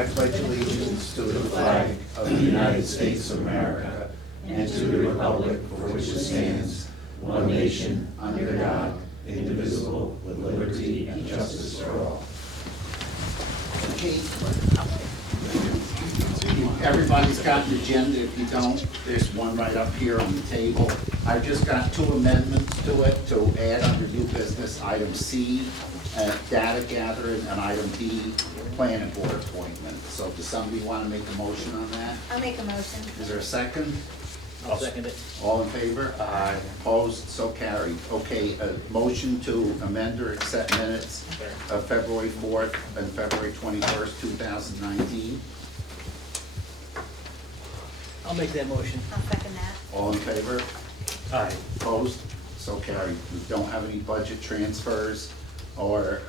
I pledge allegiance to the flag of the United States of America and to the republic for which it stands, one nation, under God, indivisible, with liberty and justice for all. Okay. Everybody's got an agenda. If you don't, there's one right up here on the table. I've just got two amendments to it to add under new business, item C, data gathering, and item D, planning board appointment. So does somebody want to make a motion on that? I'll make a motion. Is there a second? I'll second it. All in favor? Aye. Opposed? So carried. Okay, a motion to amend or accept minutes of February 4th and February 21st, 2019. I'll make that motion. I'll second that. All in favor? Aye. Opposed? So carried. We don't have any budget transfers or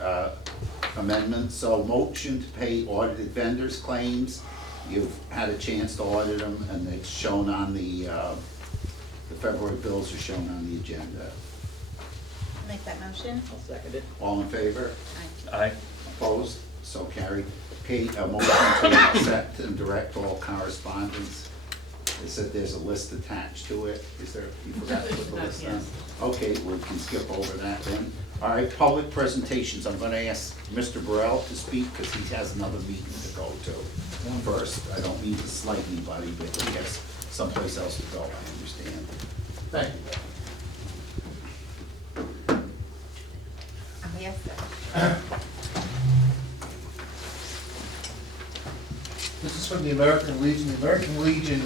amendments, so motion to pay audited vendors' claims. You've had a chance to audit them, and it's shown on the February bills are shown on the agenda. I'll make that motion. I'll second it. All in favor? Aye. Aye. Opposed? So carried. Okay, a motion to accept and direct all correspondence. It said there's a list attached to it. Is there, you forgot to put the list on? Okay, we can skip over that then. All right, public presentations. I'm gonna ask Mr. Burrell to speak because he has another meeting to go to first. I don't mean to slight anybody, but he has someplace else to go, I understand. Thank you. Yes, sir. This is from the American Legion. The American Legion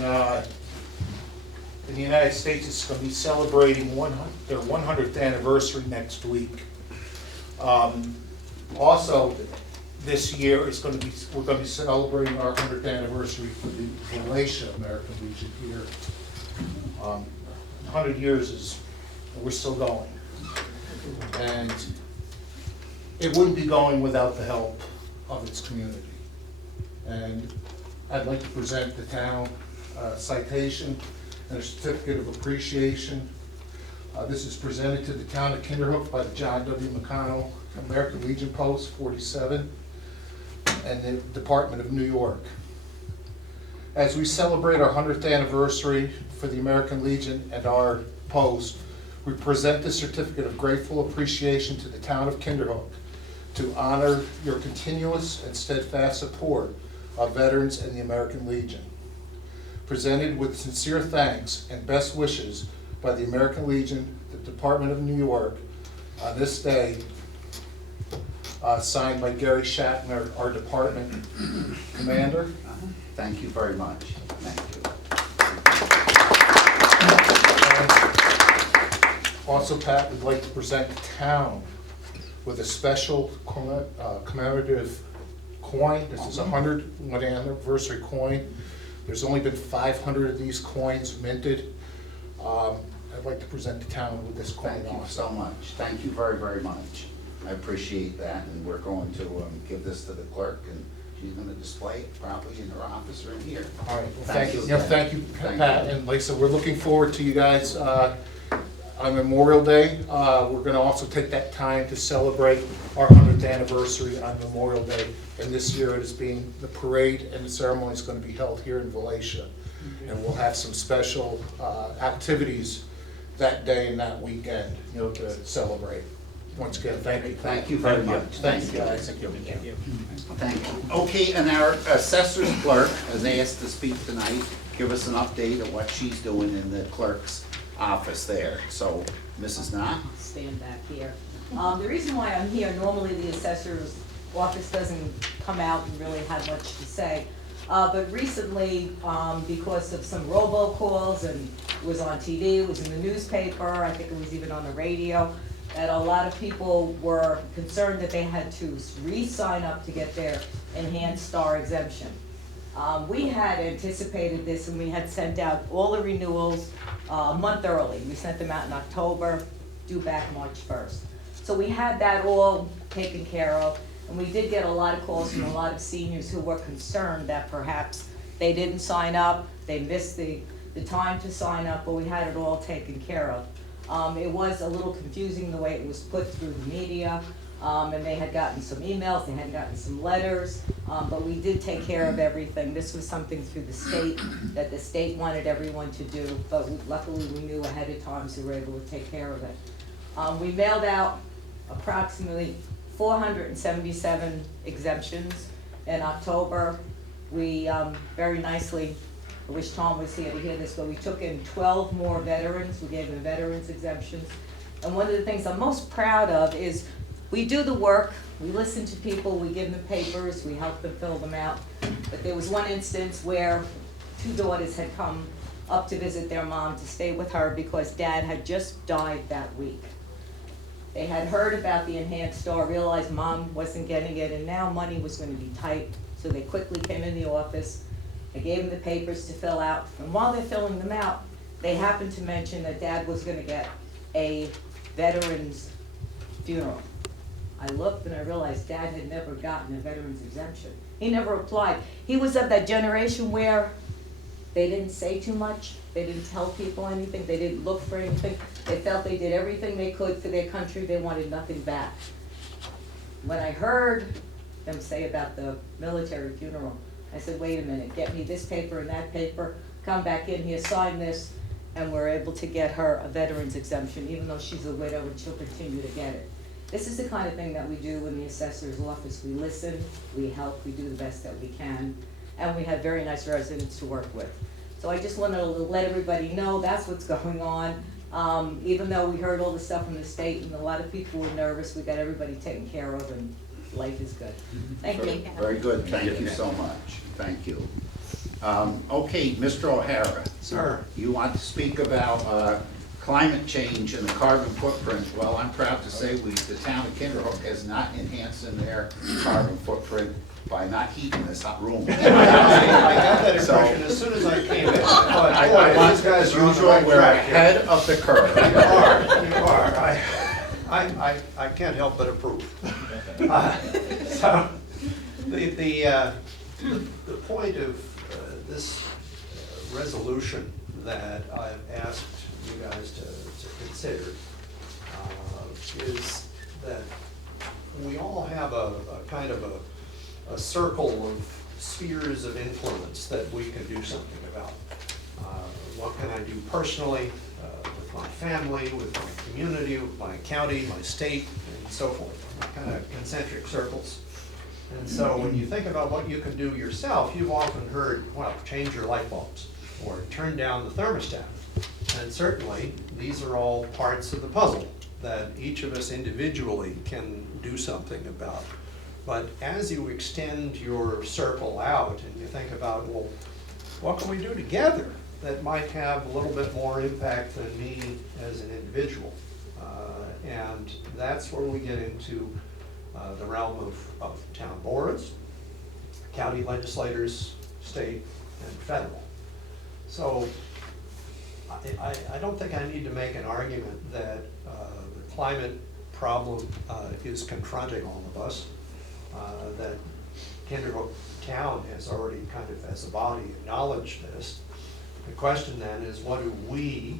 in the United States is going to be celebrating their 100th anniversary next week. Also, this year we're going to be celebrating our 100th anniversary for the Malaysia American Legion here. 100 years is, we're still going. And it wouldn't be going without the help of its community. And I'd like to present the town citation and a certificate of appreciation. This is presented to the town of Kinderhook by the John W. McConnell American Legion Post 47 and the Department of New York. As we celebrate our 100th anniversary for the American Legion and our post, we present the certificate of grateful appreciation to the town of Kinderhook to honor your continuous and steadfast support of veterans and the American Legion. Presented with sincere thanks and best wishes by the American Legion, the Department of New York, on this day, signed by Gary Shatner, our department commander. Thank you very much. Thank you. Also, Pat would like to present the town with a special commemorative coin. This is a 100th anniversary coin. There's only been 500 of these coins minted. I'd like to present the town with this coin. Thank you also. so much. Thank you very, very much. I appreciate that, and we're going to give this to the clerk, and she's going to display it probably in her office or in here. All right, well, Thank thank you. you. Yeah, thank you, Thank Pat. you. And like I said, we're looking forward to you guys on Memorial Day. We're going to also take that time to celebrate our 100th anniversary on Memorial Day. And this year it is being, the parade and the ceremony is going to be held here in Valatia. And we'll have some special activities that day and that weekend, to celebrate. Once again, thank you. Thank you very much. Thank you, guys. guys. Thank you. Thank you. Okay, and our assessor's clerk has asked to speak tonight. Give us an update of what she's doing in the clerk's office there. So, Mrs. Knott? Stand back here. The reason why I'm here, normally the assessor's office doesn't come out and really have much to say. But recently, because of some robocalls, and it was on TV, it was in the newspaper, I think it was even on the radio, that a lot of people were concerned that they had to re-sign up to get their enhanced star exemption. We had anticipated this, and we had sent out all the renewals a month early. We sent them out in October, due back March 1st. So we had that all taken care of, and we did get a lot of calls from a lot of seniors who were concerned that perhaps they didn't sign up, they missed the time to sign up, but we had it all taken care of. It was a little confusing the way it was put through the media. And they had gotten some emails, they had gotten some letters, but we did take care of everything. This was something through the state, that the state wanted everyone to do, but luckily we knew ahead of time, so we were able to take care of it. We mailed out approximately 477 exemptions in October. We very nicely, I wish Tom was here to hear this, but we took in 12 more veterans. We gave them veterans exemptions. And one of the things I'm most proud of is we do the work, we listen to people, we give them papers, we help them fill them out. But there was one instance where 2 daughters had come up to visit their mom to stay with her because dad had just died that week. They had heard about the enhanced star, realized mom wasn't getting it, and now money was gonna be tight, so they quickly came in the office. I gave them the papers to fill out, and while they're filling them out, they happened to mention that dad was gonna get a veteran's funeral. I looked and I realized dad had never gotten a veteran's exemption. He never applied. He was of that generation where they didn't say too much, they didn't tell people anything, they didn't look for anything. They felt they did everything they could for their country, they wanted nothing back. When I heard them say about the military funeral, I said, wait a minute, get me this paper and that paper, come back in here, sign this, and we're able to get her a veteran's exemption, even though she's a widow and she'll continue to get it. This is the kind of thing that we do in the assessor's office. We listen, we help, we do the best that we can, and we have very nice residents to work with. So I just wanted to let everybody know that's what's going on. Even though we heard all the stuff from the state and a lot of people were nervous, we got everybody taken care of and life is good. Thank you. Very good, thank you so much, thank you. Okay, Mr. O'Hara. Sir. You want to speak about climate change and the carbon footprint. Well, I'm proud to say the town of Kinderhook has not enhanced in their carbon footprint by not heating this hot room. I got that impression as soon as I came in. I Boy, want, these guys as are on the usual, right we're track here. ahead of the curve. You are. I can't help but approve. So, the point of this resolution that I've asked you guys to consider is that we all have a kind of a circle of spheres of influence that we can do something about. What can I do personally, with my family, with my community, with my county, my state, and so forth, kind of concentric circles. And so when you think about what you can do yourself, you've often heard, well, change your light bulbs, or turn down the thermostat. And certainly, these are all parts of the puzzle that each of us individually can do something about. But as you extend your circle out and you think about, well, what can we do together that might have a little bit more impact than me as an individual? And that's where we get into the realm of town boards, county legislators, state and federal. So I don't think I need to make an argument that the climate problem is confronting all of us, that Kinderhook Town has already kind of, as a body, acknowledged this. The question then is, what do we,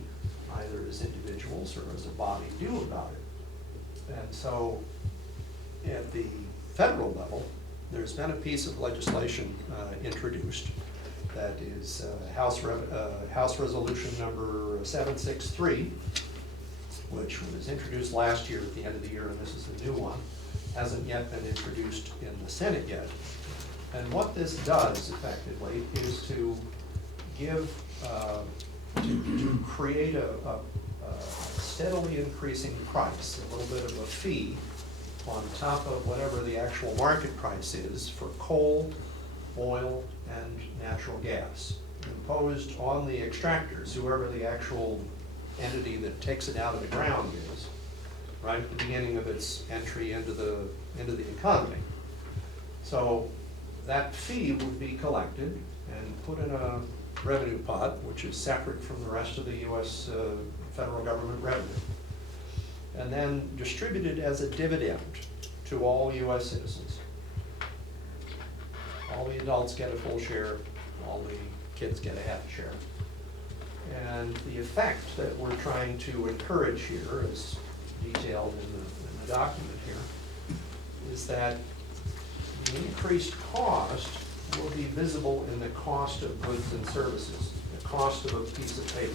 either as individuals or as a body, do about it? And so at the federal level, there's been a piece of legislation introduced that is House Resolution number 763, which was introduced last year at the end of the year, and this is the new one. Hasn't yet been introduced in the Senate yet. And what this does effectively is to give, to create a steadily increasing price, a little bit of a fee on top of whatever the actual market price is for coal, oil, and natural gas, imposed on the extractors, whoever the actual entity that takes it out of the ground is, right at the beginning of its entry into the economy. So that fee would be collected and put in a revenue pot, which is separate from the rest of the U.S. Federal government revenue, and then distributed as a dividend to all U.S. citizens. All the adults get a full share, all the kids get a half share. And the effect that we're trying to encourage here, as detailed in the document here, is that the increased cost will be visible in the cost of goods and services, the cost of a piece of paper,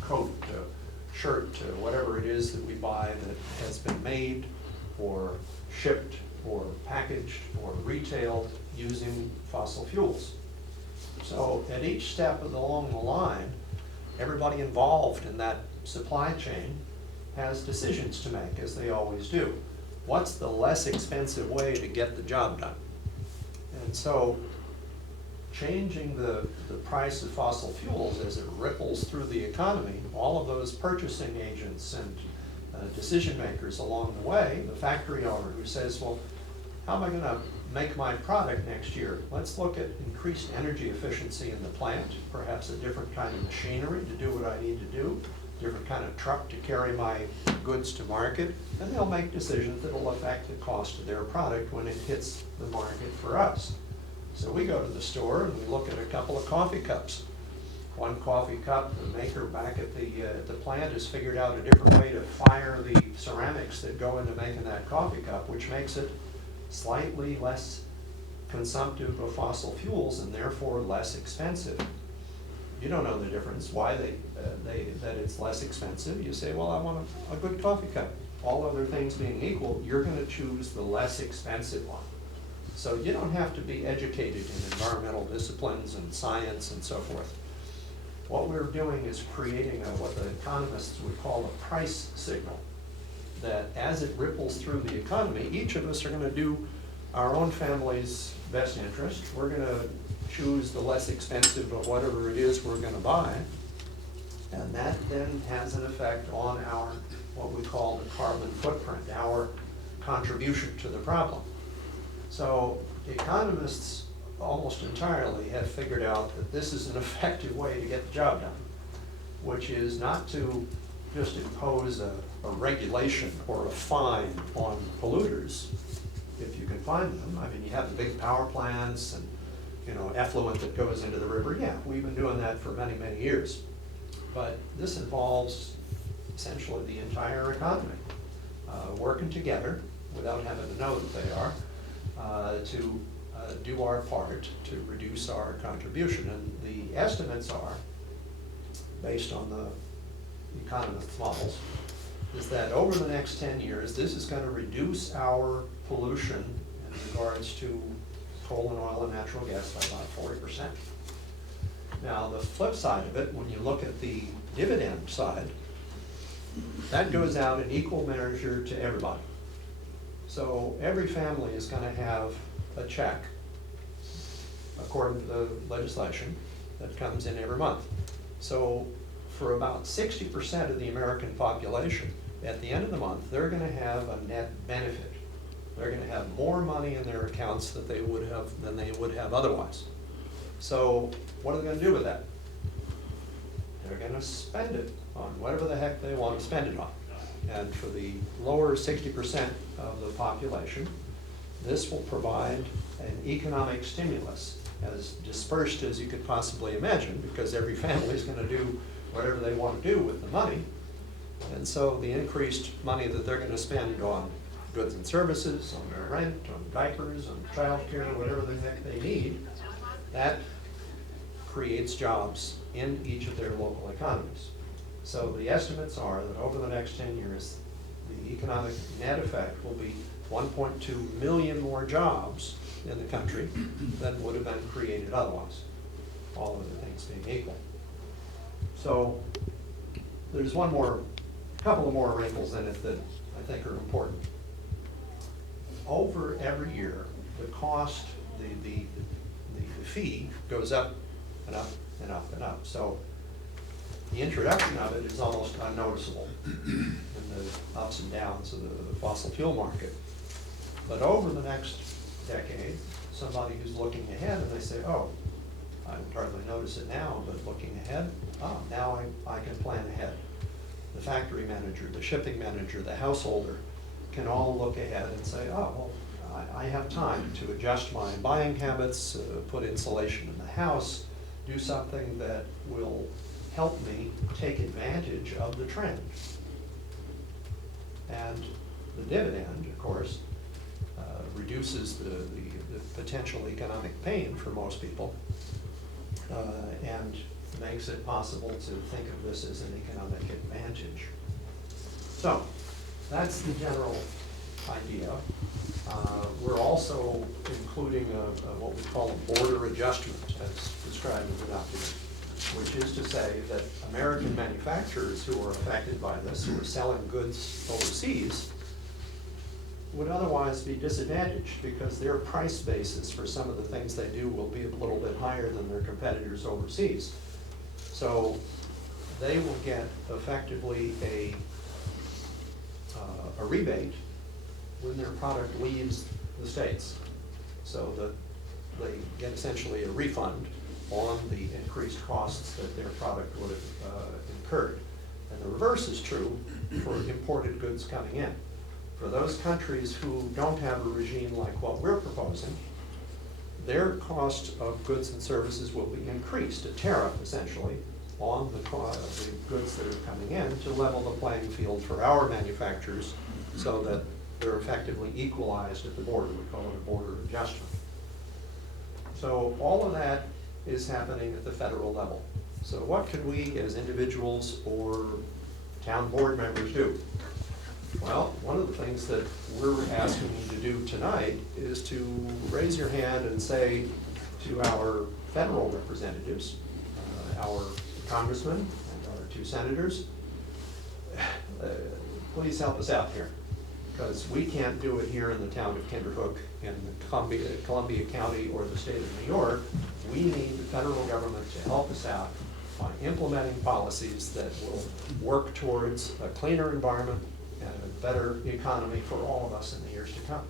a coat, a shirt, whatever it is that we buy that has been made or shipped or packaged or retailed using fossil fuels. So at each step along the line, everybody involved in that supply chain has decisions to make, as they always do. What's the less expensive way to get the job done? And so changing the price of fossil fuels as it ripples through the economy, all of those purchasing agents and decision makers along the way, the factory owner who says, well, how am I gonna make my product next year? Let's look at increased energy efficiency in the plant, perhaps a different kind of machinery to do what I need to do, different kind of truck to carry my goods to market, and they'll make decisions that will affect the cost of their product when it hits the market for us. So we go to the store and we look at a couple of coffee cups. One coffee cup, the maker back at the plant has figured out a different way to fire the ceramics that go into making that coffee cup, which makes it slightly less consumptive of fossil fuels and therefore less expensive. You don't know the difference, why that it's less expensive. You say, well, I want a good coffee cup. All other things being equal, you're gonna choose the less expensive one. So you don't have to be educated in environmental disciplines and science and so forth. What we're doing is creating what the economists would call a price signal, that as it ripples through the economy, each of us are gonna do our own family's best interest. We're gonna choose the less expensive of whatever it is we're gonna buy. And that then has an effect on our, what we call the carbon footprint, our contribution to the problem. So economists almost entirely have figured out that this is an effective way to get the job done, which is not to just impose a regulation or a fine on polluters, if you can find them. I mean, you have the big power plants and, you know, effluent that goes into the river. Yeah, we've been doing that for many, many years. But this involves essentially the entire economy, working together without having to know that they are, to do our part to reduce our contribution. And the estimates are, based on the economists' models, is that over the next 10 years, this is going to reduce our pollution in regards to coal and oil and natural gas by about 40%. Now, the flip side of it, when you look at the dividend side, that goes out in equal measure to everybody. So every family is going to have a check, according to the legislation, that comes in every month. So for about 60% of the American population, at the end of the month, they're going to have a net benefit. They're going to have more money in their accounts than they would have otherwise. So what are they going to do with that? They're going to spend it on whatever the heck they want to spend it on. And for the lower 60% of the population, this will provide an economic stimulus as dispersed as you could possibly imagine, because every family is going to do whatever they want to do with the money. And so the increased money that they're going to spend on goods and services, on their rent, on diapers, on childcare, whatever the heck they need, that creates jobs in each of their local economies. So the estimates are that over the next 10 years, the economic net effect will be 1.2 million more jobs in the country than would have been created otherwise, all other things being equal. So there's couple of more wrinkles in it that I think are important. Over every year, the cost, the fee goes up and up and up and up. So the introduction of it is almost unnoticeable in the ups and downs of the fossil fuel market. But over the next decade, somebody who's looking ahead and they say, oh, I would hardly notice it now, but looking ahead, now I can plan ahead. The factory manager, the shipping manager, the householder can all look ahead and say, oh, well, I have time to adjust my buying habits, put insulation in the house, do something that will help me take advantage of the trend. And the dividend, of course, reduces the potential economic pain for most people, and makes it possible to think of this as an economic advantage. So, that's the general idea. We're also including what we call a border adjustment, as described in the document, which is to say that American manufacturers who are affected by this, who are selling goods overseas, would otherwise be disadvantaged because their price basis for some of the things they do will be a little bit higher than their competitors overseas. So they will get effectively a rebate when their product leaves the States. So that they get essentially a refund on the increased costs that their product would have incurred. And the reverse is true for imported goods coming in. For those countries who don't have a regime like what we're proposing, their cost of goods and services will be increased, a tariff essentially, on the goods that are coming in to level the playing field for our manufacturers so that they're effectively equalized at the border. We call it a border adjustment. So all of that is happening at the federal level. So what could we as individuals or town board members do? Well, one of the things that we're asking you to do tonight is to raise your hand and say to our federal representatives, our congressmen and our 2 senators, please help us out here. Because we can't do it here in the town of Kinderhook, in Columbia County, or the state of New York. We need the federal government to help us out by implementing policies that will work towards a cleaner environment and a better economy for all of us in the years to come.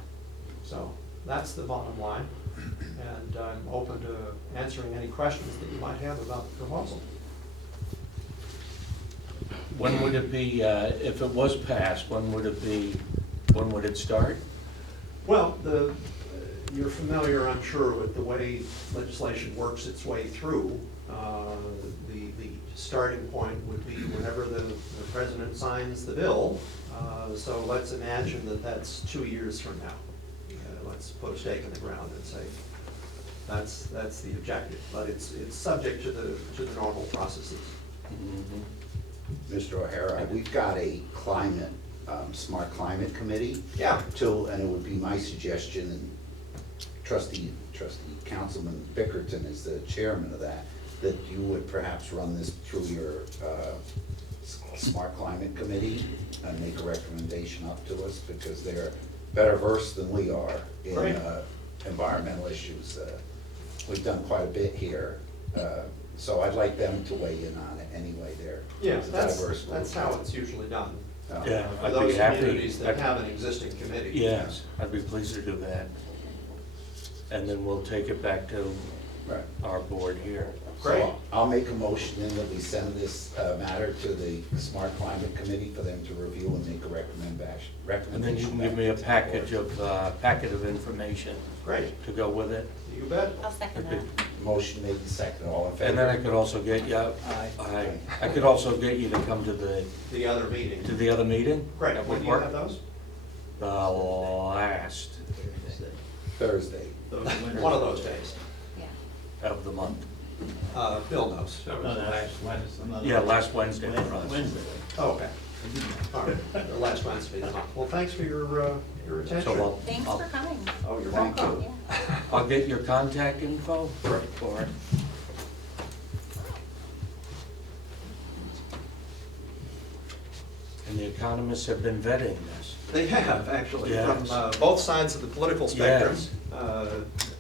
So that's the bottom line, and I'm open to answering any questions that you might have about the proposal. When would it be, if it was passed, when would it start? Well, you're familiar, I'm sure, with the way legislation works its way through. The starting point would be whenever the president signs the bill. So let's imagine that that's 2 years from now. Let's put a stake in the ground and say that's the objective. But it's subject to the normal processes. Mr. O'Hara, we've got a climate, smart climate committee. Yeah. And it would be my suggestion, and trustee Councilman Bickerton is the chairman of that you would perhaps run this through your smart climate committee and make a recommendation up to us, because they're better versed than we are in Right. environmental issues. We've done quite a bit here, so I'd like them to weigh in on it anyway. Yeah, It's a diverse group. that's how it's usually done. Yeah, For I'd be those happy. communities that have an existing committee. Yes, I'd be pleased to do that. And then we'll take it back to Right. our board here. Great. So I'll make a motion then that we send this matter to the Smart Climate Committee for them to review and make a recommendation. And then you can give me a back to package the board. of, packet of information Great, to go with it. you bet. I'll second Okay. that. Motion made and seconded, all in favor? And then I could also get you, I could also get you to come to The other meeting. the other meeting. Great, That when would do you work. have those? The last Thursday. One of those days. Yeah. of the month. Bill knows. Yeah, last Wednesday for us. Oh, okay. All right, the last Wednesday of the month. Well, thanks for your attention. So Thanks for coming. Oh, you're Thank welcome. you. Yeah. I'll get your contact info for it. And the economists have been vetting this. They have, actually, from Yes. both sides of the political spectrum. Yes.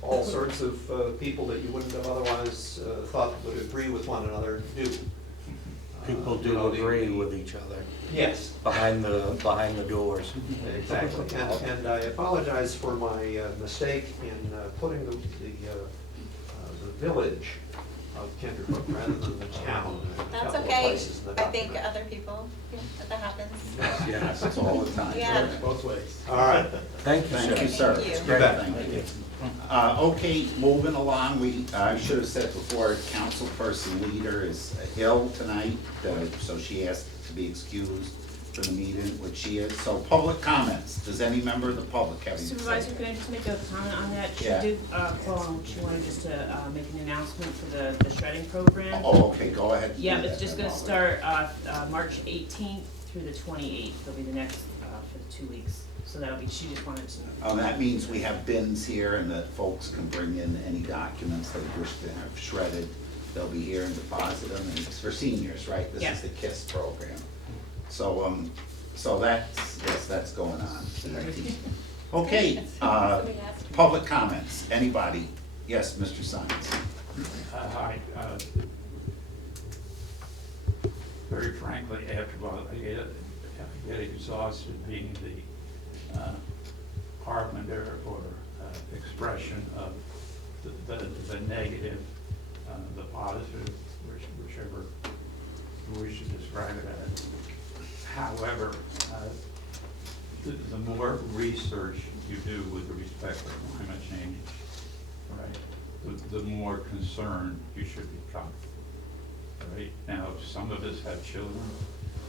All sorts of people that you wouldn't have otherwise thought would agree with one another do. People You do know, agree with each other Yes, behind the doors. exactly. And I apologize for my mistake in putting the village of Kinderhook rather than the town. in a That's couple of okay. places in the I think document. other people, that happens. Yes. That's all the time. Yeah. Both ways. All right. Thank you, Thank you, sir. sir. Thank you. It's You great. bet. Thank you. Okay, moving along, I should have said before, councilperson Leader is ill tonight, so she asked to be excused. for the meeting, which she is. So public comments. Does any member of the public have anything to say? Supervisor, can I just make a comment on that? Yeah. She did, she wanted just to, make an announcement for the shredding program. Oh, okay, go ahead. and do Yeah, that it's just then gonna while start, March 18th through the 28th, it'll be the next, for the 2 weeks. So that'll be, she just wanted to. Oh, that means we have bins here and that folks can bring in any documents they wish to have shredded. They'll be here and deposit them, and it's for seniors, right? This Yeah. is the KISS program. So, so that's, yes, that's going on. Okay, Somebody asked me. public comments, anybody? Yes, Mr. Science. Hi, very frankly, after a while, I get exhausted being the harbinger or expression of the negative, the positive, whichever we should describe it as. However, the more research you do with respect to climate change, right, the more concerned you should become. Right? Now, some of us have children,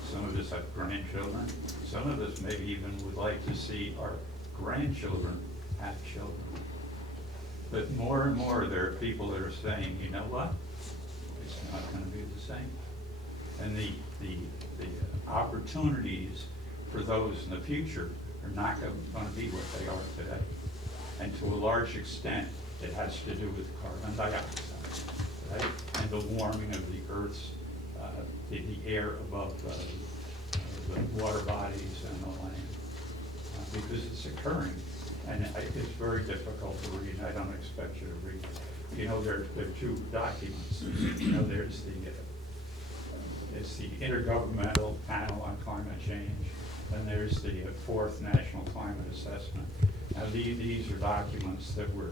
some of us have grandchildren, some of us maybe even would like to see our grandchildren have children. But more and more, there are people that are saying, you know what? It's not gonna be the same. And the opportunities for those in the future are not gonna be what they are today. And to a large extent, it has to do with carbon dioxide, right? And the warming of the Earth's, the air above the water bodies and the land, because it's occurring. And it's very difficult to read, I don't expect you to read it. You know, there are two documents. You know, there's it's the Intergovernmental Panel on Climate Change, and there's the Fourth National Climate Assessment. Now, these are documents that were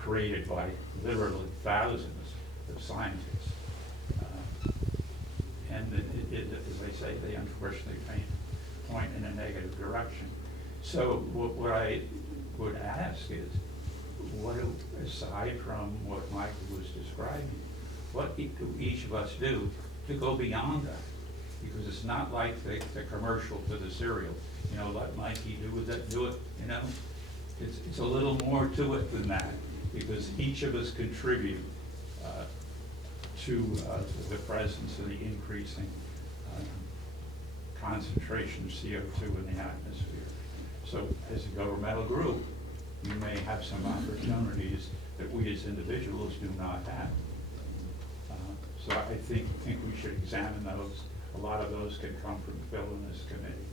created by literally thousands of scientists. And as they say, they unfortunately point in a negative direction. So what I would ask is, aside from what Michael was describing, what do each of us do to go beyond that? Because it's not like the commercial to the cereal, you know, let Mikey do it, you know? It's a little more to it than that, because each of us contribute to the presence of the increasing concentration of CO2 in the atmosphere. So as a governmental group, you may have some opportunities that we as individuals do not have. So I think we should examine those. A lot of those can come from Phil in this committee.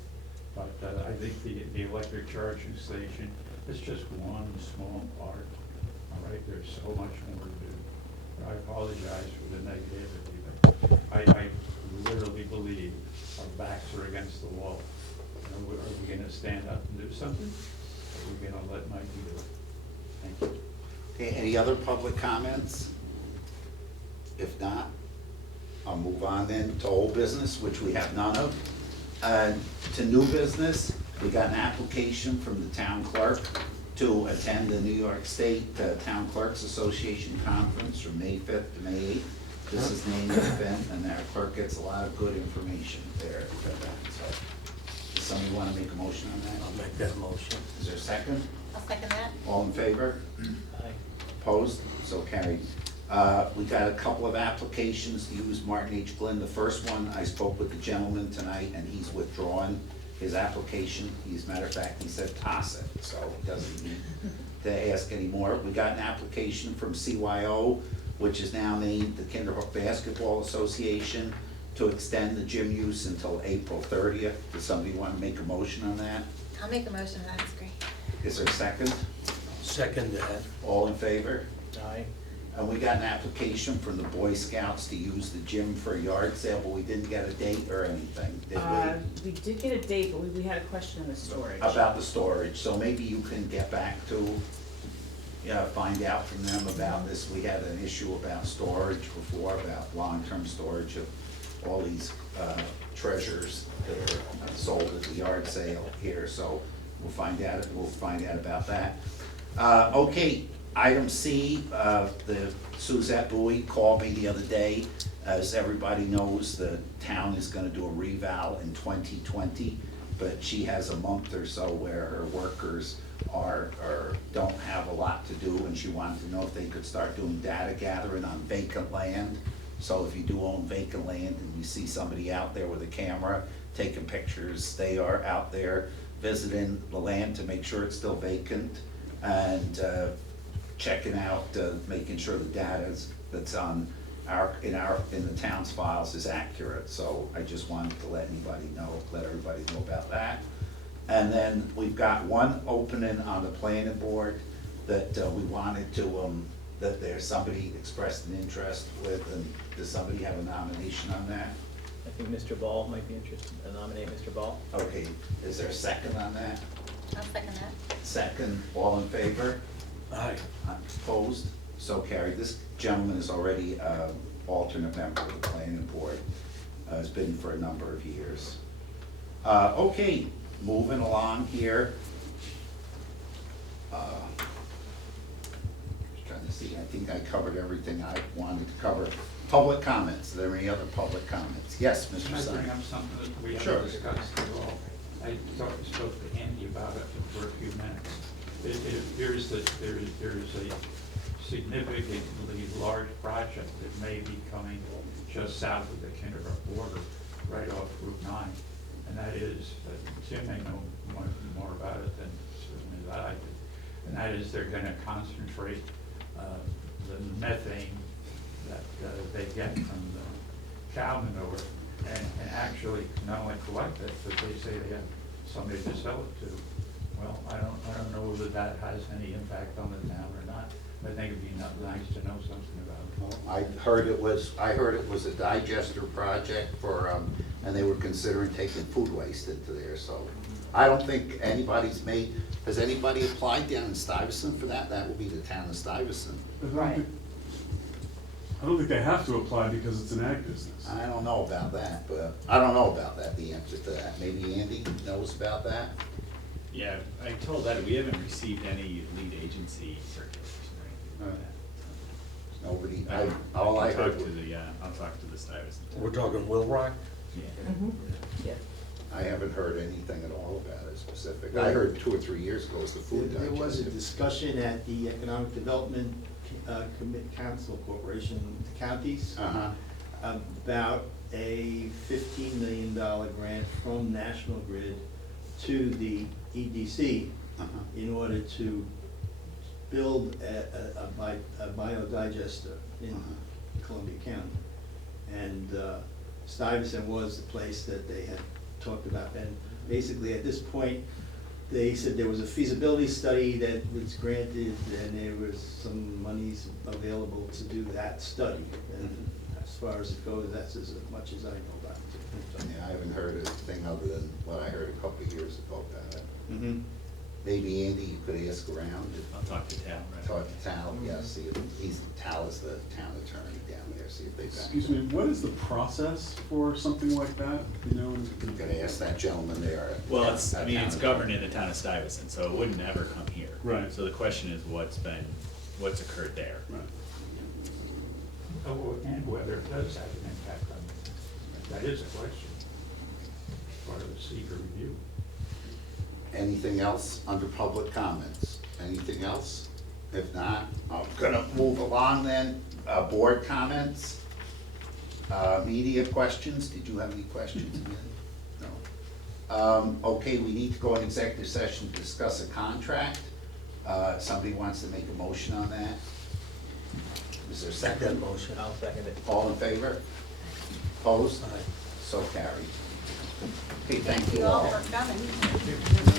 But I think the electric charging station is just one small part. All right, there's so much more to do. I apologize for the negativity, but I literally believe our backs are against the wall. You know, are we gonna stand up and do something? Or are we gonna let Mikey do it? Thank you. Okay, any other public comments? If not, I'll move on then to old business, which we have none of. To new business, we got an application from the town clerk to attend the New York State Town Clerks Association Conference from May 5th to May 8th. This is named an event, and our clerk gets a lot of good information there. So, does somebody want to make a motion on that? I'll make that motion. Is there a second? I'll second that. All in favor? Aye. Opposed? So carried. We got a couple of applications to use Martin H. Glynn. The first one, I spoke with the gentleman tonight, and he's withdrawn his application. As a matter of fact, he said toss it, so he doesn't need to ask anymore. We got an application from CYO, which is now named the Kinderhook Basketball Association, to extend the gym use until April 30th. Does somebody want to make a motion on that? I'll make a motion, that's great. Is there a second? Second that. All in favor? Aye. And we got an application from the Boy Scouts to use the gym for a yard sale, but we didn't get a date or anything, did we? We did get a date, but we had a question on the storage. About the storage, so maybe you can get back to, find out from them about this. We had an issue about storage before, about long-term storage of all these treasures that are sold at the yard sale here, so we'll find out about that. Okay, Item C, the Suzette Bowie called me the other day. As everybody knows, the town is gonna do a reval in 2020, but she has a month or so where her workers don't have a lot to do, and she wanted to know if they could start doing data gathering on vacant land. So if you do own vacant land and you see somebody out there with a camera taking pictures, they are out there visiting the land to make sure it's still vacant, and checking out, making sure the data that's in the town's files is accurate. So I just wanted to let everybody know about that. And then we've got one opening on the planning board that we wanted to, that there's somebody expressed an interest with, and does somebody have a nomination on that? I think Mr. Ball might be interested, nominate Mr. Ball. Okay, is there a second on that? I'll second that. Second, all in favor? Aye. Opposed? So carried. This gentleman is already alternate member of the planning board, has been for a number of years. Okay, moving along here. Just trying to see, I think I covered everything I wanted to cover. Public comments, are there any other public comments? Yes, Mr. Can I Simon? bring up something that we Sure. haven't discussed at all? I spoke to Andy about it for a few minutes. It appears that there is a significantly large project that may be coming just south of the Kindlebrooke border, right off Route 9. And that is, Tim may know more about it than certainly that I do. And that is they're gonna concentrate the methane that they get from the cow manure and actually not only collect it, but they say they have somebody to sell it to. Well, I don't know whether that has any impact on the town or not. I think it'd be nice to know something about it. I heard it was a digester project for, and they were considering taking food waste into there, so. I don't think has anybody applied down in Stuyvesant for that? That would be the town of Stuyvesant. Right. I don't think they have to apply because it's an ag business. I don't know about that, the answer to that. Maybe Andy knows about that? Yeah, I told that we haven't received any lead agency circulation or anything like that. Nobody, I'll I talk heard, to the, I'll talk to the Stuyvesant. We're talking Will Rock? Yeah. Yeah. I haven't heard anything at all about it specific. I heard 2 or 3 years ago it was the food There was a digester. discussion at the Economic Development Council Corporation, the counties, Uh-huh, about a $15 million grant from National Grid to the EDC uh-huh. in order to build a biodigester in Columbia County. And Stuyvesant was the place that they had talked about. And basically, at this point, they said there was a feasibility study that was granted, and there was some monies available to do that study. And as far as it goes, that's as much as I know about it. Yeah, I haven't heard anything other than what I heard a couple of years ago about it. Mm-hmm. Maybe Andy, you could ask around, I'll talk to Tal, right? talk to Tal, yeah, see if Tal is the town attorney down there, see if they've got. Excuse me, what is the process for something like that, you know? You gotta ask that gentleman there. Well, it's That town governed attorney. in the town of Stuyvesant, so it wouldn't ever come here. Right. So the question is what's occurred there. Right. And whether it does have an impact on it. That is a question. Part of the secret review. Anything else under public comments? Anything else? If not, I'm gonna move along then. Board comments? Media questions? Did you have any questions? No. Okay, we need to go in executive session to discuss a contract. Somebody wants to make a motion on that? Is there a Second second? motion. I'll second it. All in favor? Opposed? Aye. So carried. Okay, thank Thank you you all all. for coming.